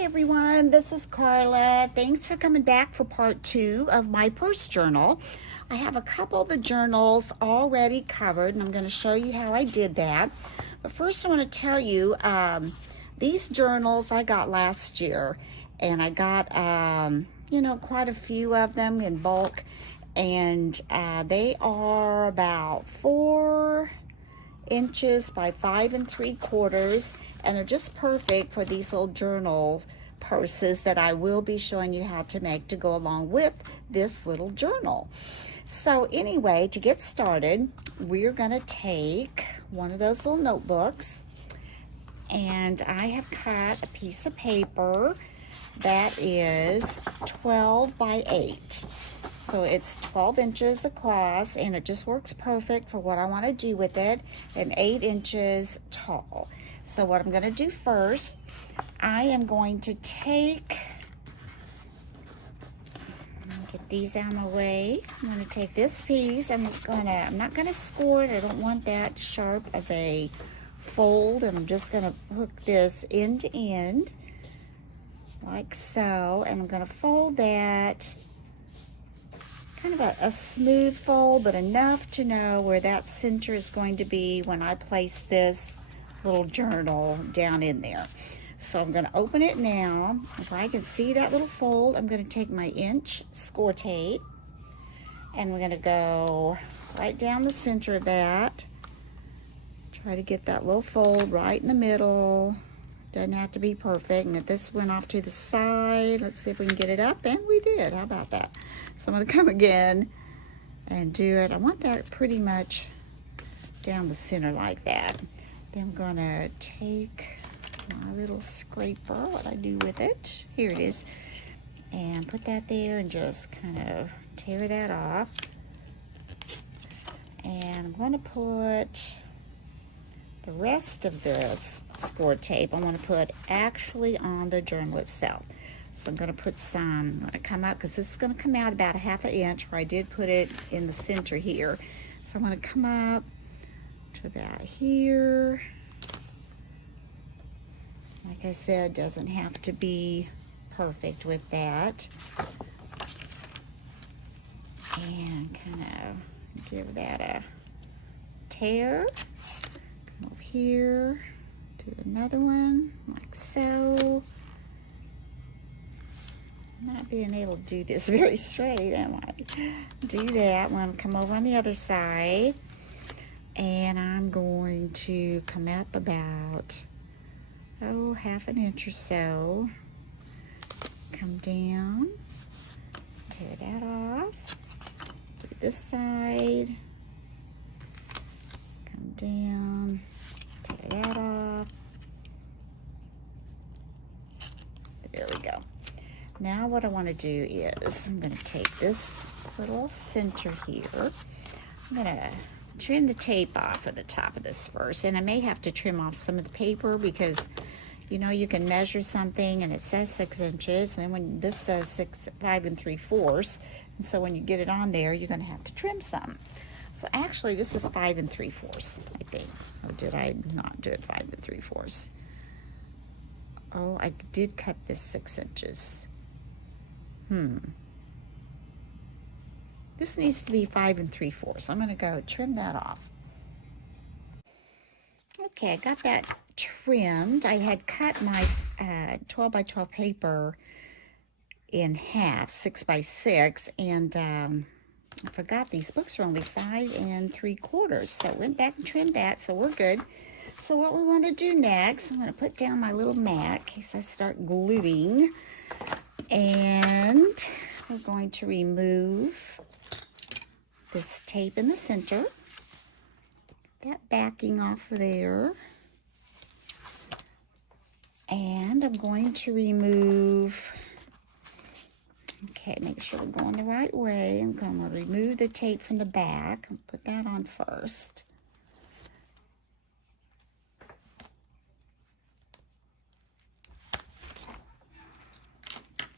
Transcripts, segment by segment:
Everyone, this is Carla. Thanks for coming back for part 2 of my purse journal. I have a couple of the journals already covered, and I'm going to show you how I did that. But first, I want to tell you these journals I got last year, and I got quite a few of them in bulk, and they are about 4 inches by 5 3/4, and they're just perfect for these little journal purses that I will be showing you how to make to go along with this little journal. So anyway, to get started, we're going to take one of those little notebooks, and I have cut a piece of paper that is 12 by 8. So it's 12 inches across, and it just works perfect for what I want to do with it, and 8 inches tall. So what I'm going to do first, I am going to get these out of my way. I'm going to take this piece. I'm not going to score it. I don't want that sharp of a fold, and I'm just going to hook this end to end like so, and I'm going to fold that kind of a smooth fold, but enough to know where that center is going to be when I place this little journal down in there. So I'm going to open it now. If I can see that little fold, I'm going to take my inch score tape, and we're going to go right down the center of that. Try to get that little fold right in the middle. Doesn't have to be perfect. And if this went off to the side, let's see if we can get it up, and we did. How about that? So I'm going to come again and do it. I want that pretty much down the center like that. Then I'm going to take my little scraper, what I do with it. Here it is. And put that there and just kind of tear that off. And I'm going to put the rest of this score tape, I want to put actually on the journal itself. So I'm going to put I'm going to come out, because this is going to come out about 1/2 inch where I did put it in the center here. So I'm going to come up to about here. Like I said, doesn't have to be perfect with that. And kind of give that a tear. Come over here, do another one like so. Not being able to do this very straight, am I? Do that. I'm going to come over on the other side, and I'm going to come up about 1/2 inch or so. Come down, tear that off. Do this side. Come down, tear that off. There we go. Now what I want to do is I'm going to take this little center here. I'm going to trim the tape off of the top of this first, and I may have to trim off some of the paper, because you can measure something and it says 6 inches, and then when this says 5 3/4, and so when you get it on there, you're going to have to trim some. So actually this is 5 3/4, I think. Or did I not do it 5 3/4? Oh, I did cut this 6 inches. This needs to be 5 3/4. I'm going to go trim that off. Okay, I got that trimmed. I had cut my 12 by 12 paper in half, 6 by 6, and I forgot these books are only 5 3/4. So I went back and trimmed that, so we're good. So what we want to do next, I'm going to put down my little mat in case I start gluing. And we're going to remove this tape in the center. That backing off of there. And I'm going to remove, okay, make sure we're going the right way. I'm going to remove the tape from the back and put that on first.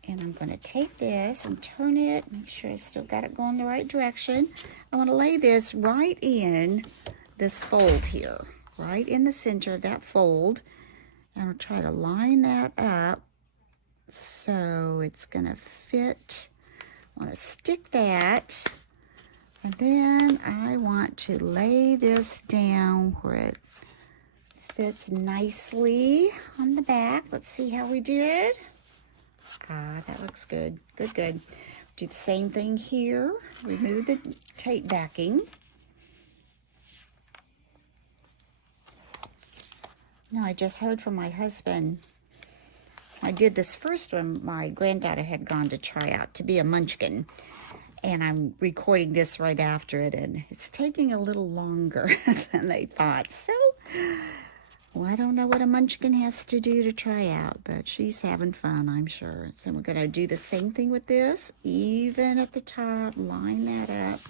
And I'm going to take this and turn it, make sure I still got it going the right direction. I want to lay this right in this fold here, right in the center of that fold. And I'll try to line that up so it's gonna fit. I want to stick that, and then I want to lay this down where it fits nicely on the back. Let's see how we did. That looks good. Good, good. Do the same thing here. Remove the tape backing. Now, I just heard from my husband. I did this first when my granddaughter had gone to try out to be a munchkin. And I'm recording this right after it, and it's taking a little longer than they thought. So, well, I don't know what a munchkin has to do to try out, but she's having fun, I'm sure. So we're going to do the same thing with this, even at the top, line that up.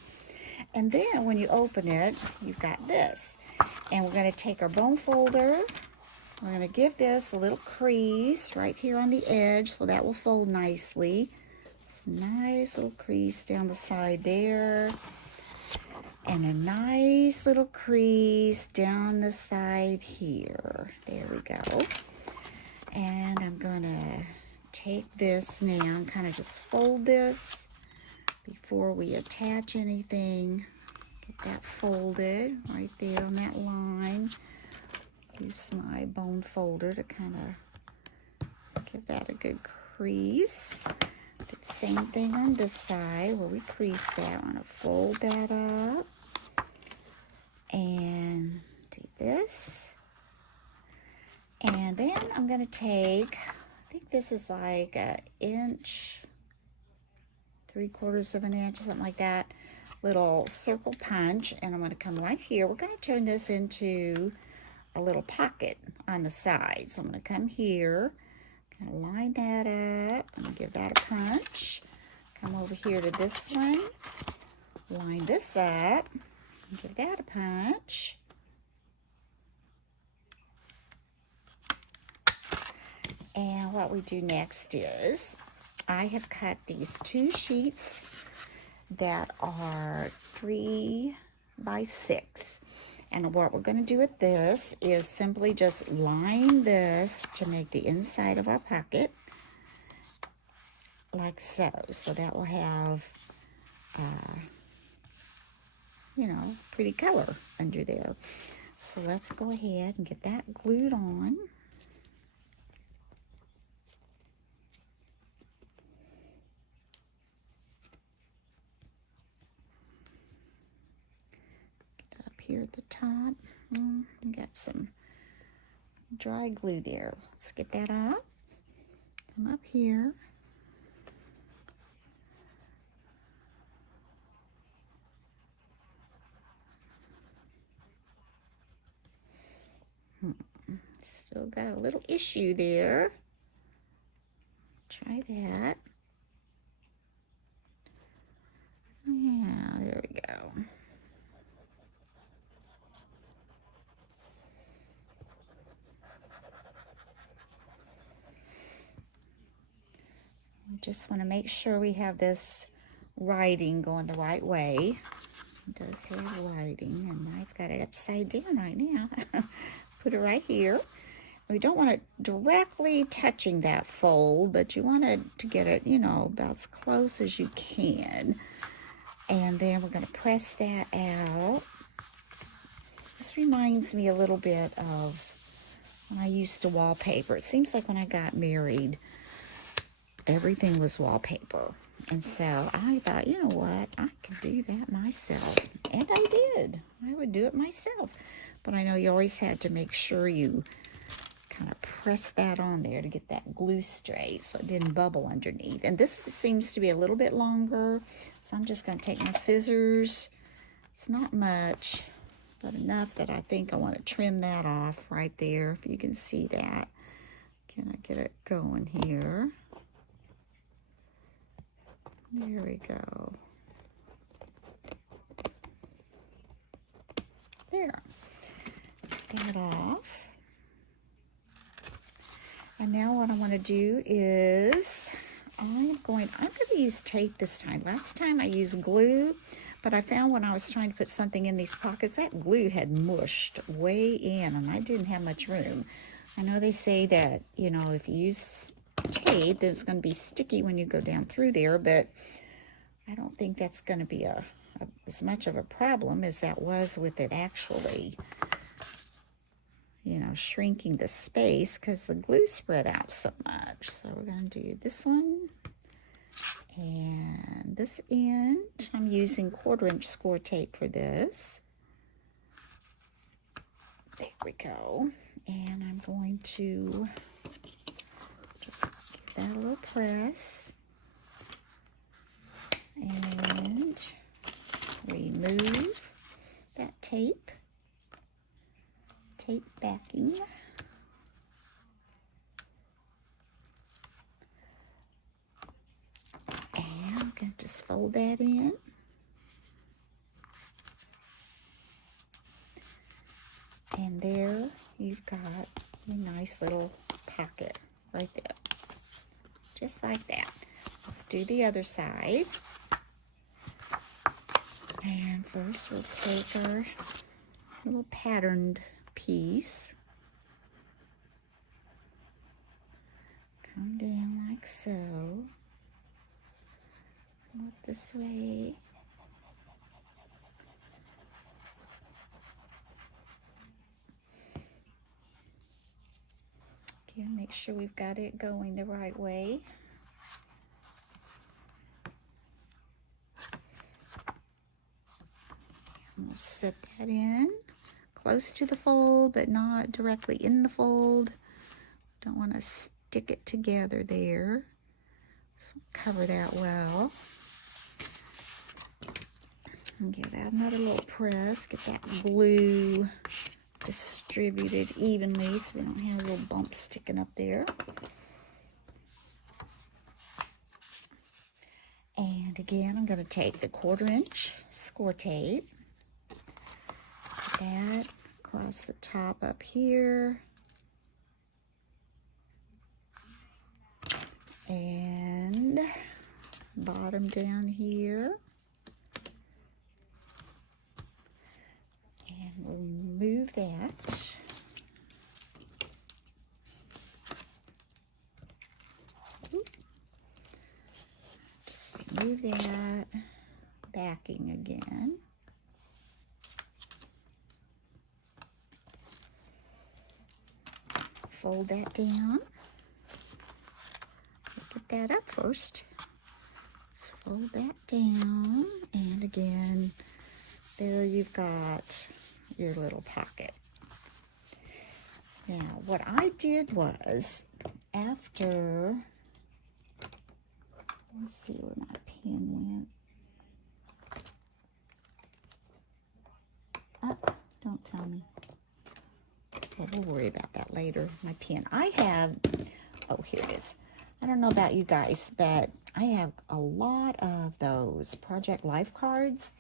And then when you open it, you've got this. And we're going to take our bone folder. We're going to give this a little crease right here on the edge, so that will fold nicely. It's a nice little crease down the side there. And a nice little crease down the side here. There we go. And I'm going to take this now and kind of just fold this before we attach anything. Get that folded right there on that line. Use my bone folder to kind of give that a good crease. Do the same thing on this side where we crease that. I want to fold that up and do this. And then I'm going to take, I think this is like an inch, 3/4 of an inch, something like that, little circle punch. And I'm going to come right here. We're going to turn this into a little pocket on the side. So I'm going to come here, kind of line that up, and give that a punch. Come over here to this one, line this up, and give that a punch. And what we do next is, I have cut these 2 sheets that are 3 by 6. And what we're going to do with this is simply just line this to make the inside of our pocket, like so. So that will have, you know, pretty color under there. So let's go ahead and get that glued on. Here at the top, we got some dry glue there. Let's get that off. Come up here. Still got a little issue there. Try that. Yeah, there we go. Just want to make sure we have this writing going the right way. It does have writing, and I've got it upside down right now. Put it right here. We don't want it directly touching that fold, but you want it to get it, you know, about as close as you can. And then we're going to press that out. This reminds me a little bit of when I used to wallpaper. It seems like when I got married, everything was wallpaper. And so I thought, you know what, I could do that myself. And I did. I would do it myself. But I know you always had to make sure you kind of press that on there to get that glue straight so it didn't bubble underneath. And this seems to be a little bit longer. So I'm just going to take my scissors. It's not much, but enough that I think I want to trim that off right there. If you can see that. Can I get it going here? There we go. There. Get that off. And now what I want to do is I'm going to use tape this time. Last time I used glue, but I found when I was trying to put something in these pockets, that glue had mushed way in, and I didn't have much room. I know they say that, you know, if you use tape, then it's going to be sticky when you go down through there, but I don't think that's going to be as much of a problem as that was with it actually, you know, shrinking the space because the glue spread out so much. So we're going to do this one and this end. I'm using 1/4" score tape for this. There we go. And I'm going to just give that a little press and remove that tape backing. And I'm going to just fold that in. And there you've got a nice little pocket right there. Just like that. Let's do the other side. And first we'll take our little patterned piece. Come down like so. Look this way. Again, make sure we've got it going the right way. And we'll set that in close to the fold, but not directly in the fold. Don't want to stick it together there. So cover that well. And give that another little press. Get that glue distributed evenly so we don't have little bumps sticking up there. And again, I'm going to take the 1/4" score tape, put that across the top up here, and bottom down here. And we'll remove that. Just remove that backing again. Fold that down. Get that up first. Let's fold that down. And again, there you've got your little pocket. Now, what I did was, after, let's see where my pen went. Oh, don't tell me. Well, we'll worry about that later. My pen. I have, oh, here it is. I don't know about you guys, but I have a lot of those Project Life cards,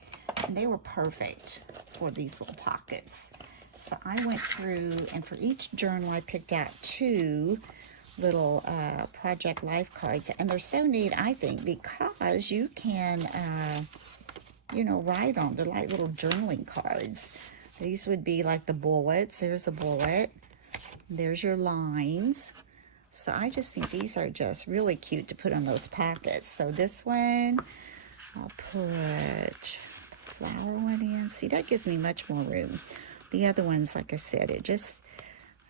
and they were perfect for these little pockets. So I went through, and for each journal I picked out 2 little Project Life cards, and they're so neat, I think, because you can, you know, write on. They're like little journaling cards. These would be like the bullets. There's a bullet. There's your lines. So I just think these are just really cute to put on those pockets. So this one, I'll put the flower one in. See, that gives me much more room. The other ones, like I said, it just,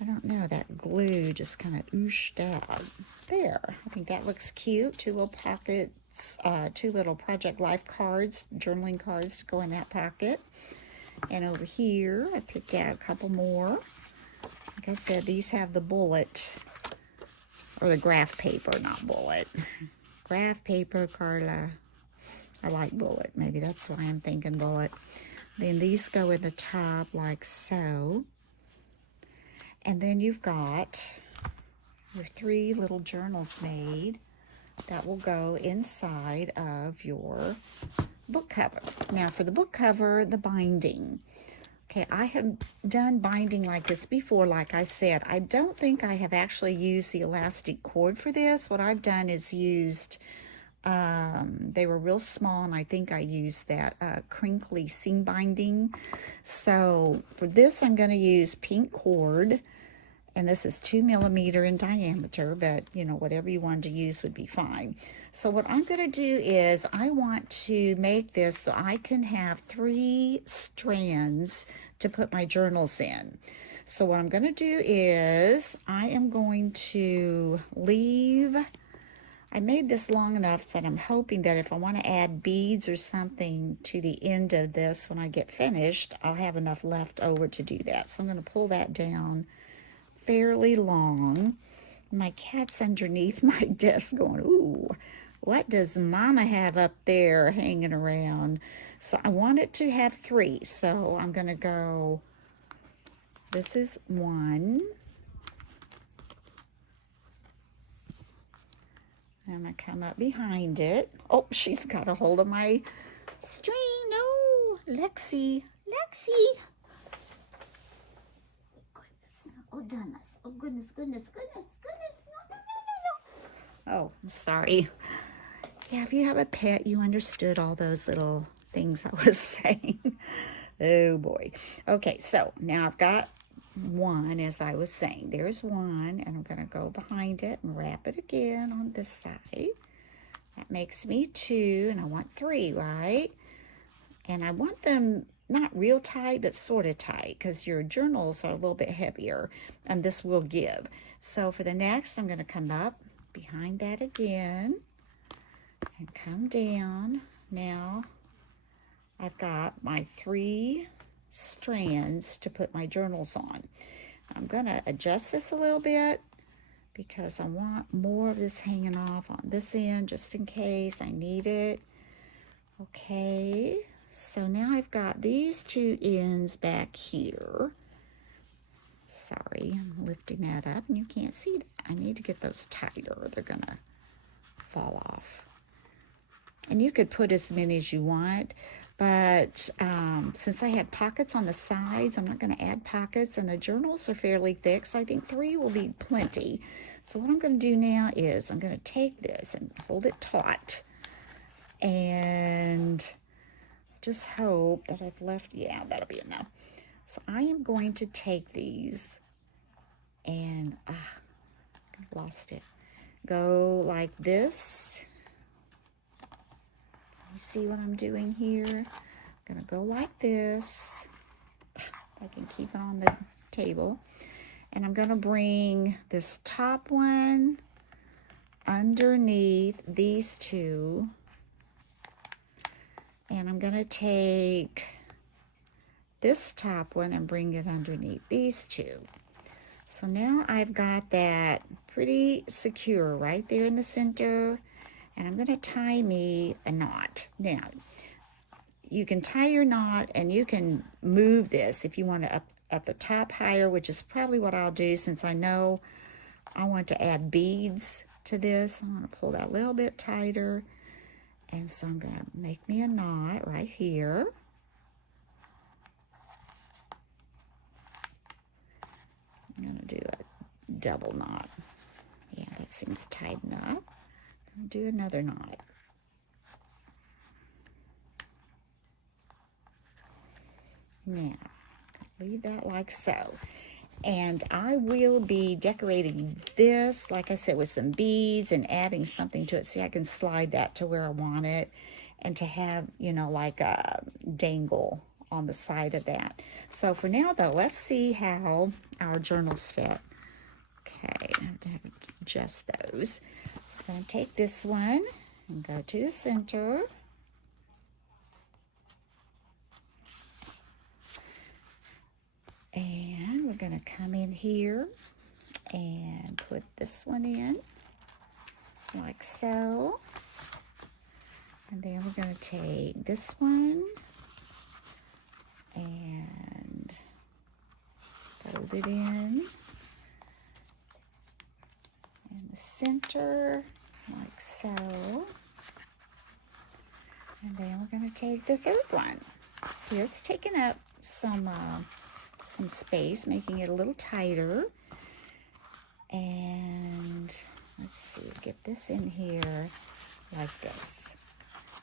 I don't know, that glue just kind of ooshed out. There, I think that looks cute. 2 little pockets, 2 little Project Life cards, journaling cards to go in that pocket. And over here, I picked out a couple more. Like I said, these have the bullet, or the graph paper, not bullet. Graph paper, Carla. I like bullet. Maybe that's why I'm thinking bullet. Then these go in the top like so. And then you've got your 3 little journals made that will go inside of your book cover. Now for the book cover, the binding. Okay, I have done binding like this before, like I said. I don't think I have actually used the elastic cord for this. What I've done is used, they were real small, and I think I used that crinkly seam binding. So for this, I'm going to use pink cord, And this is 2 millimeter in diameter, but you know, whatever you wanted to use would be fine. So what I'm going to do is I want to make this so I can have 3 strands to put my journals in. So what I'm going to do is I am going to leave, I made this long enough that I'm hoping that if I want to add beads or something to the end of this when I get finished, I'll have enough left over to do that. So I'm going to pull that down fairly long. My cat's underneath my desk going, ooh, what does Mama have up there hanging around? So I want it to have 3. So I'm going to go, this is 1. I'm going to come up behind it. Oh, she's got a hold of my string. No, Lexi. Oh, goodness. Oh, goodness. No. Oh, I'm sorry. Yeah, if you have a pet, you understood all those little things I was saying. Oh, boy. Okay, so now I've got 1, as I was saying. There's 1, and I'm going to go behind it and wrap it again on this side. That makes me 2, and I want 3, right? And I want them not real tight, but sort of tight, because your journals are a little bit heavier, and this will give. So for the next, I'm going to come up behind that again and come down. Now I've got my 3 strands to put my journals on. I'm going to adjust this a little bit because I want more of this hanging off on this end just in case I need it. Okay, so now I've got these 2 ends back here. Sorry, I'm lifting that up and you can't see that. I need to get those tighter or they're gonna fall off. And you could put as many as you want, but since I had pockets on the sides, I'm not going to add pockets, and the journals are fairly thick, so I think 3 will be plenty. So what I'm going to do now is I'm going to take this and hold it taut, and just hope that I've left, yeah, that'll be enough. So I am going to take these and, lost it. Go like this. You see what I'm doing here? I'm gonna go like this. I can keep it on the table. And I'm gonna bring this top one underneath these 2. And I'm gonna take this top one and bring it underneath these 2. So now I've got that pretty secure right there in the center. And I'm going to tie me a knot. Now, you can tie your knot and you can move this if you want to up at the top higher, which is probably what I'll do since I know I want to add beads to this. I'm going to pull that a little bit tighter. And so I'm going to make me a knot right here. I'm going to do a double knot. Yeah, that seems tight enough. I'm going to do another knot. Now, leave that like so. And I will be decorating this, like I said, with some beads and adding something to it. See, I can slide that to where I want it and to have, you know, like a dangle on the side of that. So for now, though, let's see how our journals fit. Okay, I have to adjust those. So I'm going to take this one and go to the center. And we're going to come in here and put this one in like so. And then we're going to take this one and fold it in the center like so. And then we're going to take the third one. See, it's taking up some space, making it a little tighter. And let's see, get this in here like this.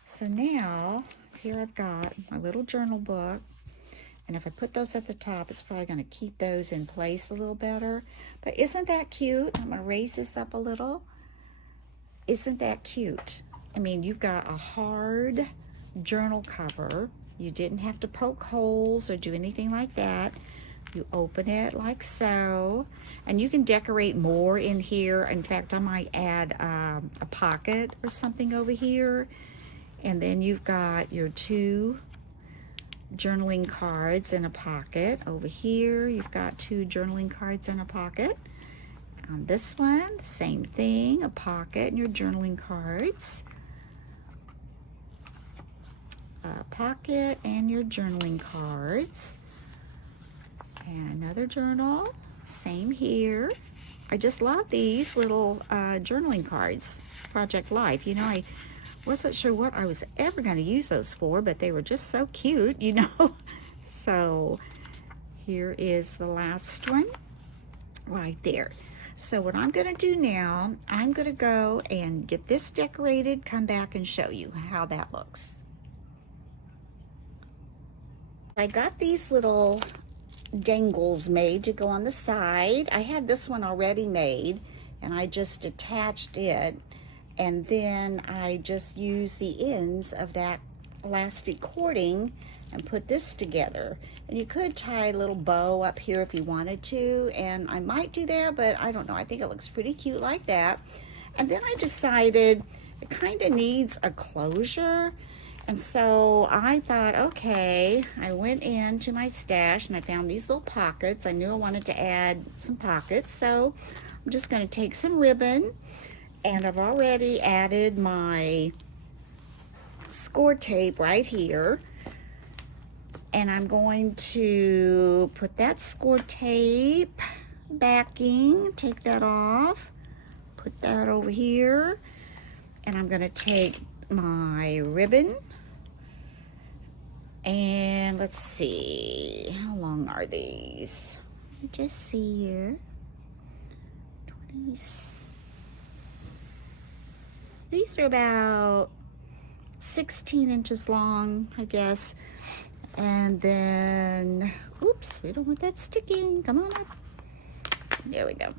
So now here I've got my little journal book, And if I put those at the top, it's probably going to keep those in place a little better. But isn't that cute? I'm going to raise this up a little. Isn't that cute? I mean, you've got a hard journal cover. You didn't have to poke holes or do anything like that. You open it like so, and you can decorate more in here. In fact, I might add a pocket or something over here. And then you've got your 2 journaling cards in a pocket. Over here, you've got 2 journaling cards in a pocket. On this one, the same thing, a pocket and your journaling cards. A pocket and your journaling cards. And another journal, same here. I just love these little journaling cards, Project Life. You know, I wasn't sure what I was ever going to use those for, but they were just so cute, you know. So here is the last one right there. So what I'm going to do now, I'm going to go and get this decorated, come back and show you how that looks. I got these little dangles made to go on the side. I had this one already made, and I just attached it, and then I just used the ends of that elastic cording and put this together. And you could tie a little bow up here if you wanted to, and I might do that, but I don't know. I think it looks pretty cute like that. And then I decided it kind of needs a closure. And so I thought, okay, I went into my stash and I found these little pockets. I knew I wanted to add some pockets, so I'm just going to take some ribbon, and I've already added my score tape right here. And I'm going to put that score tape backing, take that off, put that over here, and I'm going to take my ribbon. And let's see, how long are these? Let me just see here. 20. These are about 16 inches long, I guess. And then, oops, we don't want that sticking. Come on up. There we go.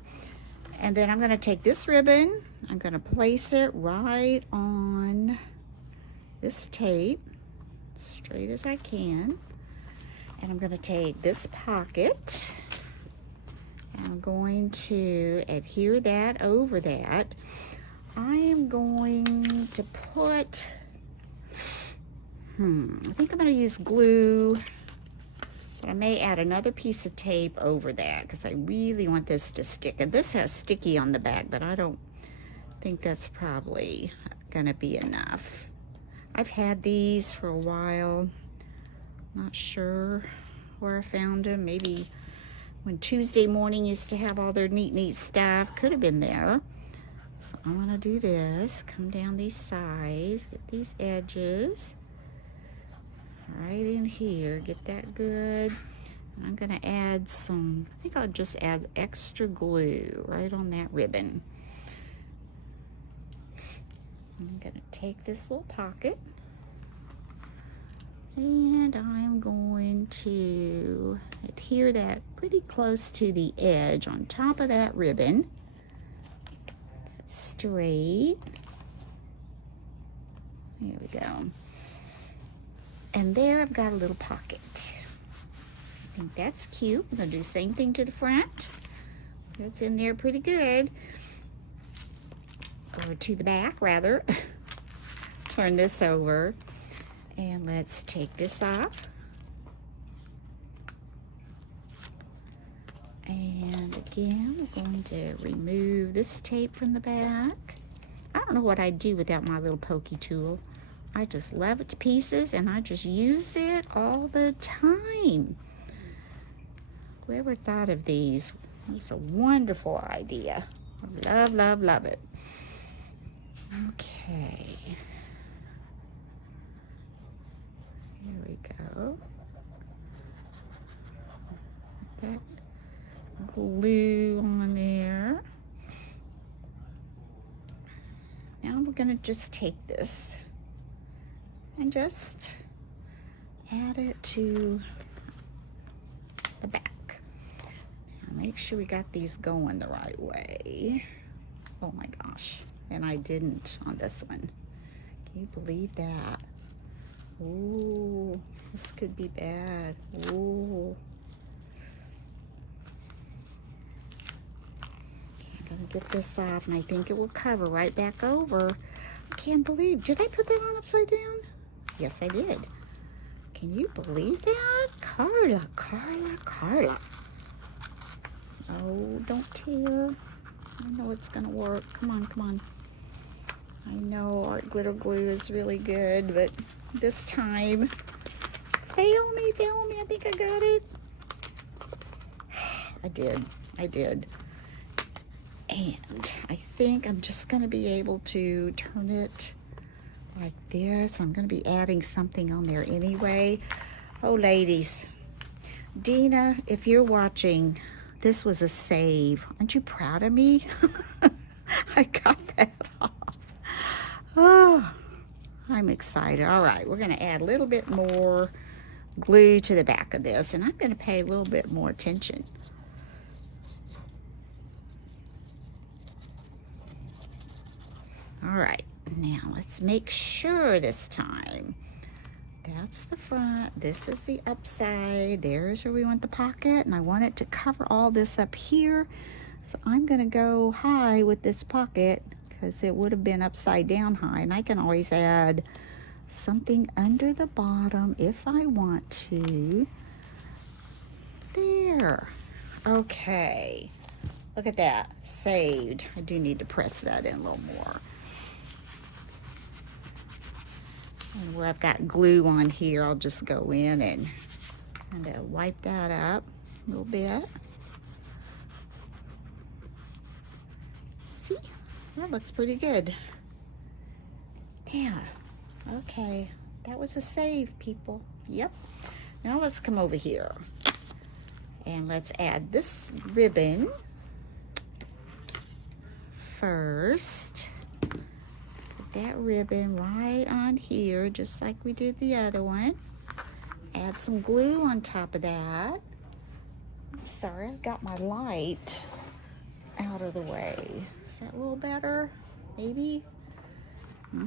And then I'm going to take this ribbon. I'm going to place it right on this tape, straight as I can. And I'm going to take this pocket, and I'm going to adhere that over that. I am going to put, I think I'm going to use glue, but I may add another piece of tape over that because I really want this to stick. And this has sticky on the back, but I don't think that's probably going to be enough. I've had these for a while. Not sure where I found them. Maybe when Tuesday Morning used to have all their neat stuff. Could have been there. So I'm going to do this. Come down these sides. Get these edges. Right in here. Get that good. And I'm going to add some, I think I'll just add extra glue right on that ribbon. I'm going to take this little pocket, and I'm going to adhere that pretty close to the edge on top of that ribbon. That's straight. There we go. And there I've got a little pocket. I think that's cute. I'm going to do the same thing to the front. That's in there pretty good. Or to the back, rather. Turn this over. And let's take this off. And again, we're going to remove this tape from the back. I don't know what I'd do without my little pokey tool. I just love it to pieces, and I just use it all the time. Whoever thought of these? It's a wonderful idea. Love, love, love it. Okay. Here we go. That glue on there. Now we're going to just take this and just add it to the back. Now make sure we got these going the right way. Oh my gosh, and I didn't on this one. Can you believe that? Ooh, this could be bad. Ooh. Okay, I'm gonna get this off, and I think it will cover right back over. I can't believe, did I put that on upside down? Yes, I did. Can you believe that? Carla, Carla, Carla. Oh, don't tear. I know it's gonna work. Come on, come on. I know art glitter glue is really good, but this time, fail me, I think I got it. I did. And I think I'm just gonna be able to turn it like this. I'm gonna be adding something on there anyway. Oh, ladies, Dina, if you're watching, this was a save. Aren't you proud of me? I got that off. Oh, I'm excited. All right, we're gonna add a little bit more glue to the back of this, and I'm gonna pay a little bit more attention. All right, now let's make sure this time. That's the front, this is the upside, there's where we want the pocket, and I want it to cover all this up here. So I'm gonna go high with this pocket because it would have been upside down high, and I can always add something under the bottom if I want to. There. Okay. Look at that. Saved. I do need to press that in a little more. And where I've got glue on here, I'll just go in and kind of wipe that up a little bit. See? That looks pretty good. Yeah. Okay. That was a save, people. Yep. Now let's come over here. And let's add this ribbon first. Put that ribbon right on here, just like we did the other one. Add some glue on top of that. Sorry, I got my light out of the way. Is that a little better? Maybe?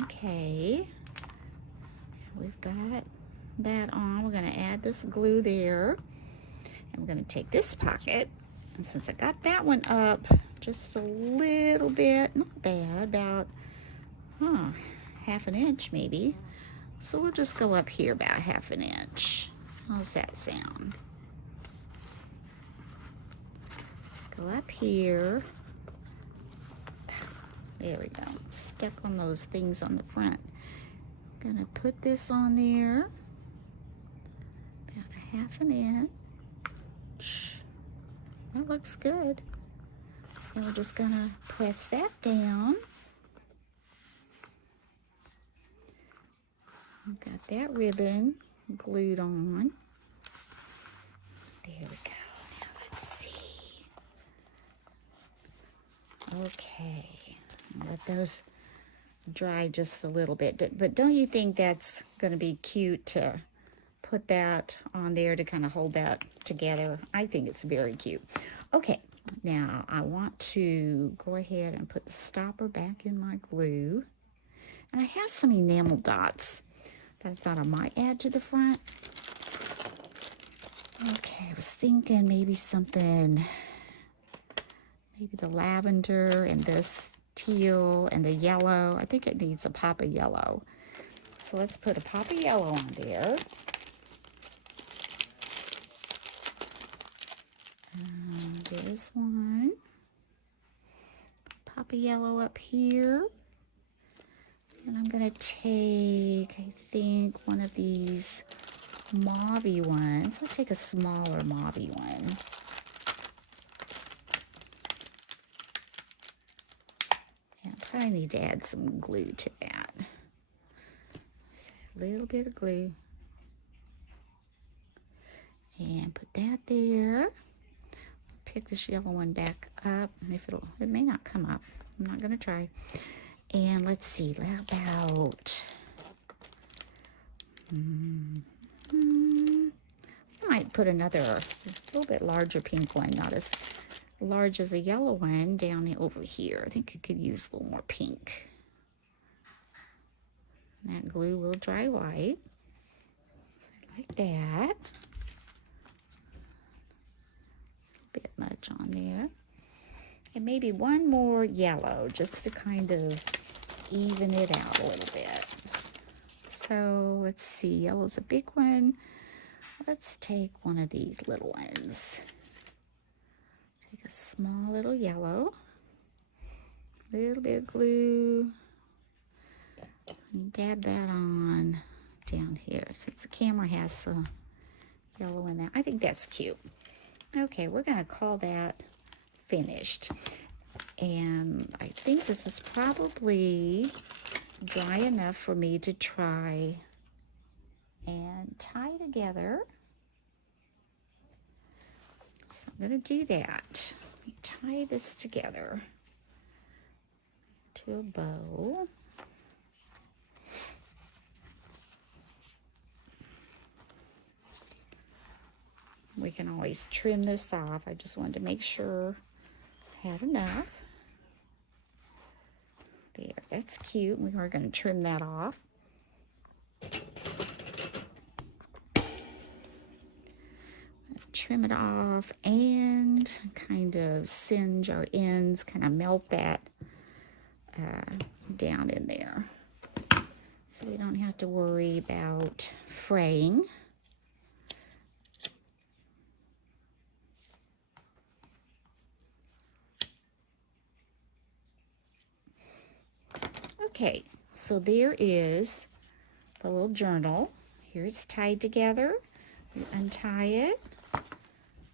Okay. We've got that on. We're going to add this glue there. And we're going to take this pocket. And since I got that one up just a little bit, not bad, about half an inch maybe. So we'll just go up here about half an inch. How's that sound? Let's go up here. There we go. Stuck on those things on the front. I'm gonna put this on there. About a half an inch. That looks good. And we're just gonna press that down. I've got that ribbon glued on. There we go. Now let's see. Okay. Let those dry just a little bit. But don't you think that's going to be cute to put that on there to kind of hold that together? I think it's very cute. Okay. Now I want to go ahead and put the stopper back in my glue. And I have some enamel dots that I thought I might add to the front. Okay, I was thinking maybe something, maybe the lavender and this teal and the yellow. I think it needs a pop of yellow. So let's put a pop of yellow on there. There's one. Pop of yellow up here. And I'm going to take, I think, one of these mauve-y ones. I'll take a smaller mauve-y one. And I probably need to add some glue to that. So a little bit of glue. And put that there. Pick this yellow one back up. If it may not come up. I'm not going to try. And let's see, how about, I might put another, a little bit larger pink one, not as large as the yellow one, down over here. I think it could use a little more pink. And that glue will dry white. So like that. A bit much on there. And maybe one more yellow, just to kind of even it out a little bit. So let's see, yellow's a big one. Let's take one of these little ones. Take a small little yellow, a little bit of glue, and dab that on down here. Since the camera has some yellow in there, I think that's cute. Okay, we're gonna call that finished. And I think this is probably dry enough for me to try and tie together. So I'm going to do that. Let me tie this together to a bow. We can always trim this off. I just wanted to make sure I had enough. There, that's cute. We are going to trim that off. Trim it off and kind of singe our ends, kind of melt that down in there. So we don't have to worry about fraying. Okay, so there is the little journal. Here it's tied together. You untie it.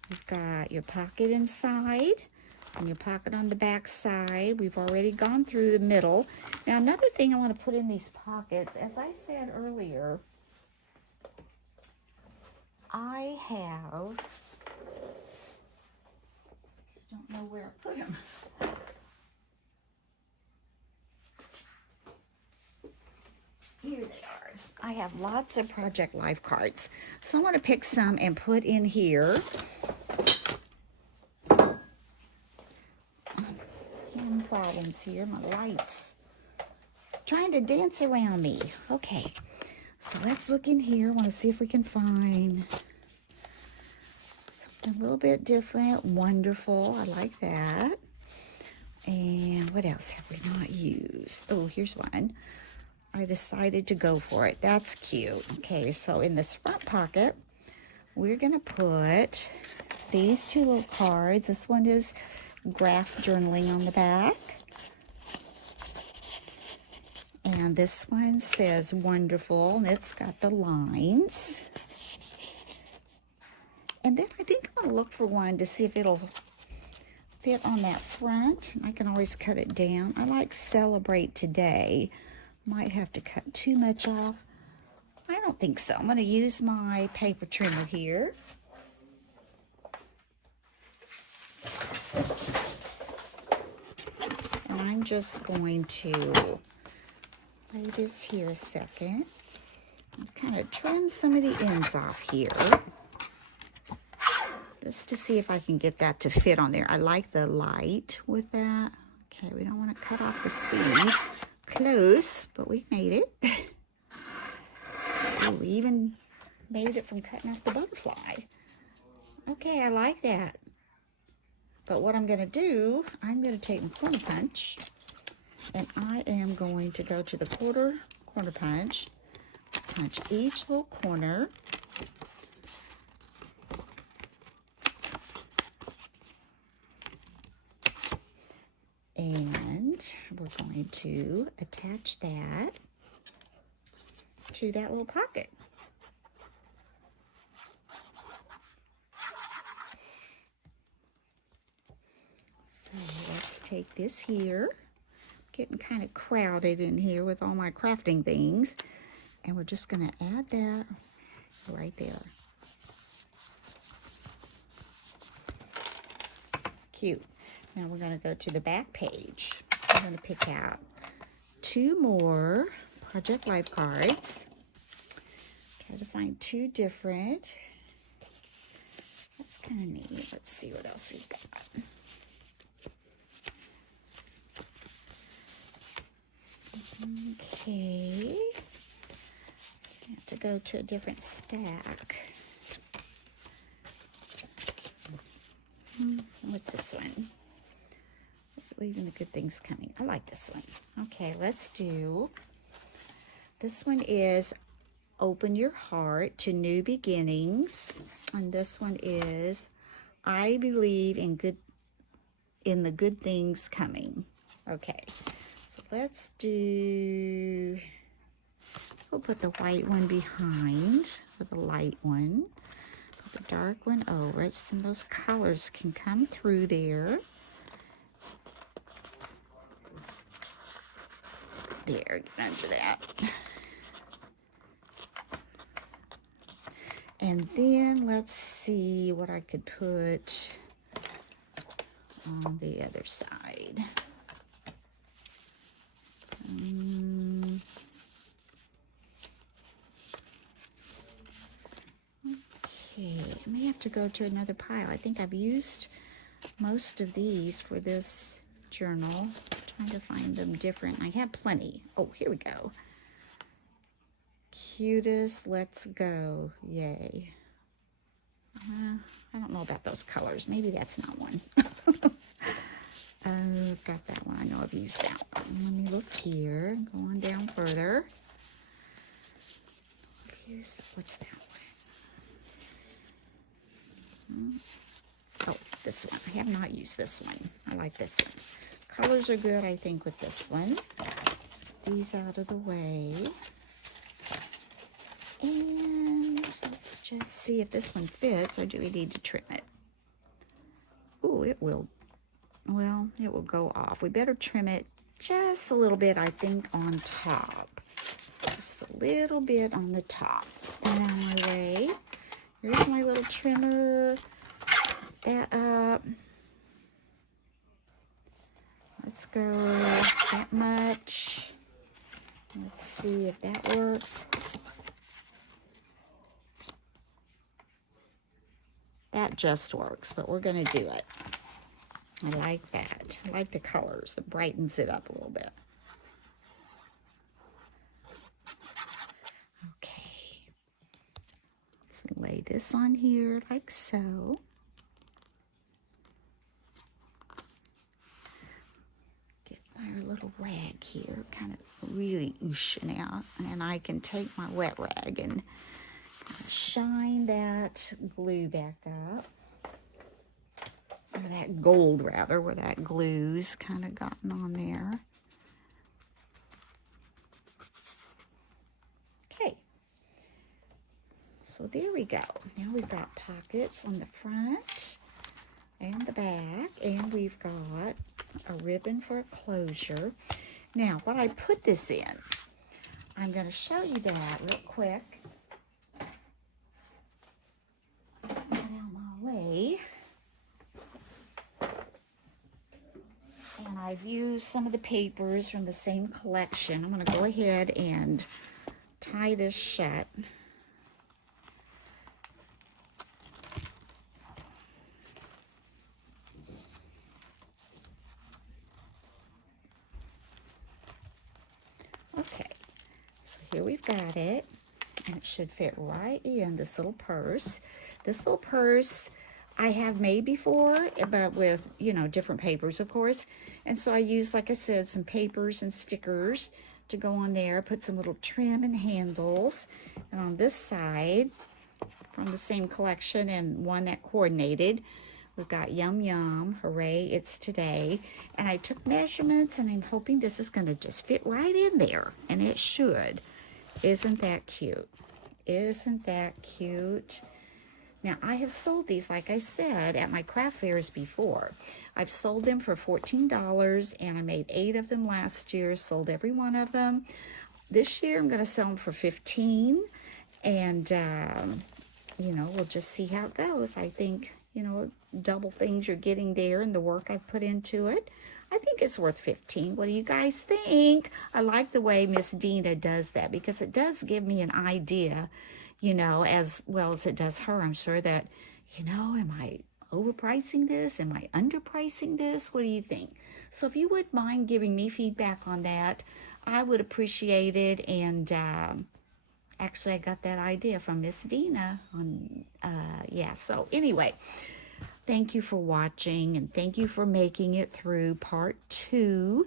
You've got your pocket inside and your pocket on the back side. We've already gone through the middle. Now another thing I want to put in these pockets, as I said earlier, I have, just don't know where I put them. Here they are. I have lots of Project Life cards. So I want to pick some and put in here. Having problems here. My lights trying to dance around me. Okay, so let's look in here. I want to see if we can find something a little bit different. Wonderful. I like that. And what else have we not used? Oh, here's one. I decided to go for it. That's cute. Okay, so in this front pocket, we're going to put these two little cards. This one is graph journaling on the back. And this one says wonderful, and it's got the lines. And then I think I'm going to look for one to see if it'll fit on that front. I can always cut it down. I like celebrate today. Might have to cut too much off. I don't think so. I'm going to use my paper trimmer here. And I'm just going to lay this here a second. And kind of trim some of the ends off here. Just to see if I can get that to fit on there. I like the light with that. Okay, we don't want to cut off the seed. Close, but we made it. Ooh, we even made it from cutting off the butterfly. Okay, I like that. But what I'm going to do, I'm going to take my corner punch, and I am going to go to the corner punch each little corner. And we're going to attach that to that little pocket. So let's take this here. Getting kind of crowded in here with all my crafting things. And we're just going to add that right there. Cute. Now we're going to go to the back page. I'm going to pick out two more Project Life cards. Try to find two different. That's kind of neat. Let's see what else we've got. Okay. I have to go to a different stack. What's this one? Leaving the good things coming. I like this one. Okay, let's do. This one is Open Your Heart to New Beginnings. And this one is I Believe in the Good Things Coming. Okay, so let's do. We'll put the white one behind with the light one. Put the dark one over it. Some of those colors can come through there. There, get under that. And then let's see what I could put on the other side. Okay, I may have to go to another pile. I think I've used most of these for this journal. Trying to find them different. I have plenty. Oh, here we go. Cutest, let's go. Yay. I don't know about those colors. Maybe that's not one. I've got that one. I know I've used that one. Let me look here. Go on down further. What's that one? Oh, this one. I have not used this one. I like this one. Colors are good, I think, with this one. Let's get these out of the way. And let's just see if this one fits, or do we need to trim it? Ooh, it will. Well, it will go off. We better trim it just a little bit, I think, on top. Just a little bit on the top. And out of my way. Here's my little trimmer. Put that up. Let's go that much. Let's see if that works. That just works, but we're going to do it. I like that. I like the colors. It brightens it up a little bit. Okay. Let's lay this on here like so. Get my little rag here, kind of really ooshing out. And I can take my wet rag and shine that glue back up. Or that gold, rather, where that glue's kind of gotten on there. Okay. So there we go. Now we've got pockets on the front and the back. And we've got a ribbon for a closure. Now, what I put this in, I'm going to show you that real quick. Get out of my way. And I've used some of the papers from the same collection. I'm going to go ahead and tie this shut. Okay, so here we've got it, and it should fit right in this little purse. This little purse I have made before, but with, you know, different papers, of course. And so I use, like I said, some papers and stickers to go on there. Put some little trim and handles. And on this side, from the same collection and one that coordinated, we've got Yum Yum, hooray, it's today. And I took measurements, and I'm hoping this is going to just fit right in there. And it should. Isn't that cute? Isn't that cute? Now, I have sold these, like I said, at my craft fairs before. I've sold them for $14, and I made 8 of them last year, sold every one of them. This year, I'm going to sell them for $15, and, you know, we'll just see how it goes. I think, you know, double things you're getting there and the work I've put into it. I think it's worth $15. What do you guys think? I like the way Miss Dina does that, because it does give me an idea, you know, as well as it does her, I'm sure, that am I overpricing this? Am I underpricing this? What do you think? So if you wouldn't mind giving me feedback on that, I would appreciate it. And actually, I got that idea from Miss Dina on, yeah. So anyway, thank you for watching and thank you for making it through part 2.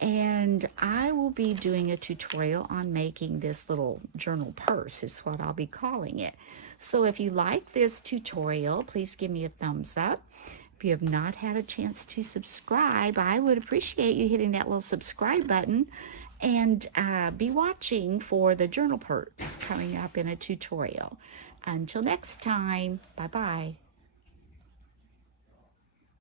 And I will be doing a tutorial on making this little journal purse is what I'll be calling it. So if you like this tutorial, please give me a thumbs up. If you have not had a chance to subscribe, I would appreciate you hitting that little subscribe button and be watching for the journal purse coming up in a tutorial. Until next time, bye-bye.